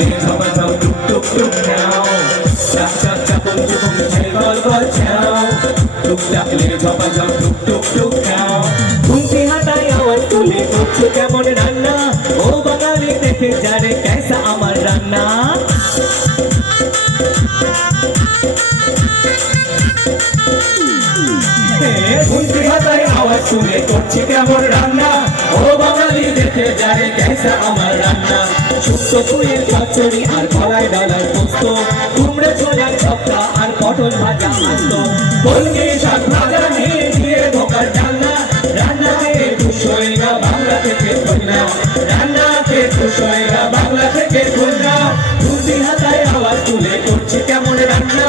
ডাকলে ঝপাঝপ টুক টুক টুক নাও, চাক চাক চাকুম চুকুম ছেলে গল গল ছাও, টুক ডাকলে ঝপাঝপ টুক টুক টুক নাও। ঘুমটি হাতায় আওয়াজ তুলে করছো কেমন রান্না, ও বাঙালি দেখে যারে কেসা আমার রান্না। ঘুমটি হাতায় আওয়াজ তুলে করছে কেমন রান্না, ও বাঙালি দেখে যারে কেসা আমার রান্না। শুক্তো কুইয়ের চচ্চড়ি আর কলাই ডালার পোস্ত, কুমড়ে ছোলার চপটা আর পটল ভাজা আস্ত, কলমি শাক ভাজা নিয়ে দিয়ে ধোকার ডালনা। রান্না খেয়ে খুশ হয়ে না বাংলা থেকে খুলনা, রান্না খেয়ে খুশ হয়ে না বাংলা থেকে খুলনা। ঘুমটি হাতায় আওয়াজ তুলে করছে কেমন রান্না,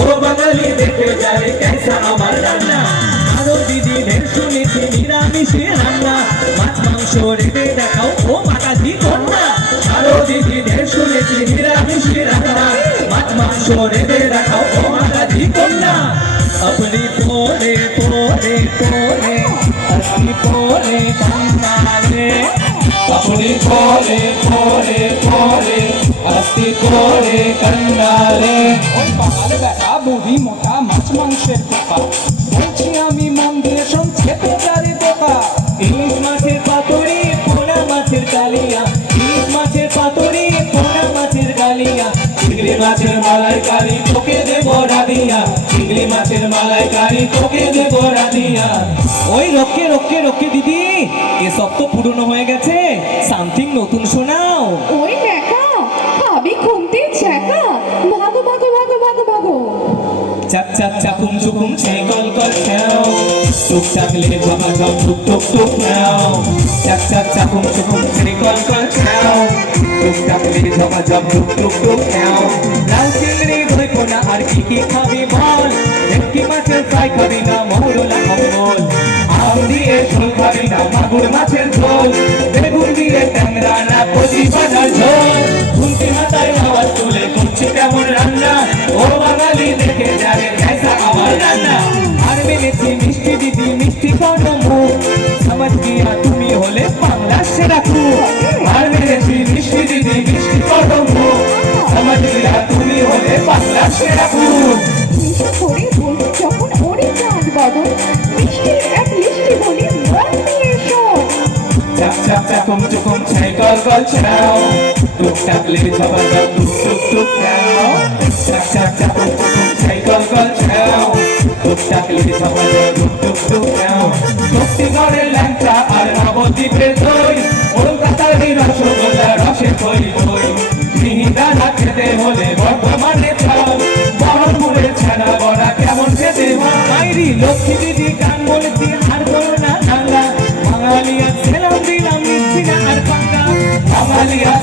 ও বাঙালি দেখে যারে কেসা আমার রান্না। আরো দিদিদের শুনেছি নিরামিষে রান্না, মাছ মাংস রেঁধে দেখাও ও মাতাজি কন্যা। আরো দিদিদের শুনেছি নিরামিষে রান্না, মাছ মাংস রেঁধে দেখাও ও মাতাজি কন্যা। अपनी पोरे पोरे पोरे अस्ति पोरे कन्नाले, अपनी पोरे पोरे पोरे अस्ति पोरे कन्नाले। ওই বাঙালি বেটা বুড়ি মোটা মাছ মাংসের পোকা, বলছি আমি মন দিয়ে শোন খেতে পারি বোকা। ইলিশ মাছের পাতুরি পোনা মাছের কালিয়া, ইলিশ মাছের পাতুরি পোনা মাছের কালিয়া, চিংড়ি মাছের মালাইকারি তোকে দেবো রাধিয়া, চিংড়ি মাছের মালাইকারি তোকে দেবো রাধিয়া। ওই রক্ষে রক্ষে রক্ষে দিদি, এসব তো পুরনো হয়ে গেছে, সামথিং নতুন শোনাও। ওই দেখা খাবি খুনতে ছ্যাঁকা, ভাগো ভাগো ভাগো ভাগো ভাগো। চাক চাক চাকুম চুকুম ছে কল কল ছাও, টুক চাকলে ঝপাঝপ টুক টুক টুক নাও, চাক চাক চাকুম চুকুম ছে কল কল ছাও, টুক চাকলে ঝপাঝপ টুক টুক টুক নাও। লাল চিংড়ি দই পোনা আর কি কি খাবি বল, ভেটকি মাছের ফ্রাই খাবি না মৌরলা খাবি বল, আম দিয়ে ঝোল খাবি না মাগুর মাছের ঝোল, বেগুন দিয়ে ট্যাংরা না কচি বাজার ঝোল। ঘুমটি হাতায় আওয়াজ তুলে করছি কেমন রান্না, ও বাঙালি দেখে যারে কেসা আমার রান্না। আর মেনেছি মিষ্টি দিদি মিষ্টি কর্ণ মুখ, সমাজ দিয়া তুমি হলে বাংলা সেরা কুক। আর মেনেছি মিষ্টি দিদি মিষ্টি কর্ণ মুখ, সমাজ দিয়া তুমি হলে বাংলা সেরা কুক। মিষ্টি করে বলছি যখন ওরে চাঁদ বদন, মিষ্টির এক লিষ্টি বলি মন দিয়ে শোন। চাক চাক চাকুম চুকুম ছে কল কল ছাও, টুক টাকলে ঝপাঝপ টুক টুক টুক নাও, চাক চাক চাকুম চুকুম ছে কল কল ছাও, টুক টাকলে ঝপাঝপ টুক টুক টুক নাও। শক্তিগড়ের ল্যাংচা আর নবদ্বীপের দই, কলকাতার রসগোল্লা রসের খই খই, মিহিদানা খেতে হলে বর্ধমানে চাল, বহরমপুরের ছানা বড়া কেমন খেতে হয়। মাইরি লক্ষ্মী দিদি গান বলেছি আর করো না দাঙ্গা, বাঙালি আর ছেলাম দিলাম নিচ্ছি না আর পাঙ্গা, বাঙালি আর